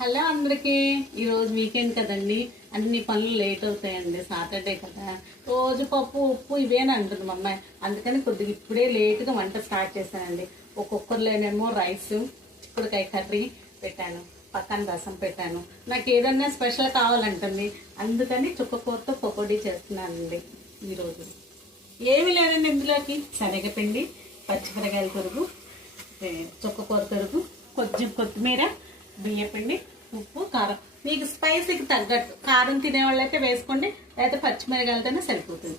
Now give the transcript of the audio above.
Hello అందరికీ, ఈరోజు weekend కదండి, అన్ని పనులు లేట్ అవుతాయండి. సాటర్డే కదా, రోజు పప్పు ఉప్పు ఇవేని అంటుంది మా అమ్మాయి. అందుకని కొద్దిగా ఇప్పుడే లేట్గా వంట స్టార్ట్ చేశానండి. ఒక కుక్కర్లోనేమో రైస్, చిక్కుడుకాయ కర్రీ పెట్టాను, పక్కన రసం పెట్టాను. నాకు ఏదన్నా స్పెషల్ కావాలంటుంది, అందుకని చుక్కకూరతో పకోడీ చేస్తున్నానండి. ఈరోజు ఏమి లేదండి, ఇందులోకి శనగపిండి, పచ్చిమిరకాయల తరుగు, చుక్కకూర తరుగు, కొంచెం కొత్తిమీర, బియ్యపిండి, ఉప్పు, కారం. మీకు స్పైసీకి తగ్గట్టు కారం తినేవాళ్ళు అయితే వేసుకోండి, లేకపోతే పచ్చిమిరకాయలతోనే సరిపోతుంది.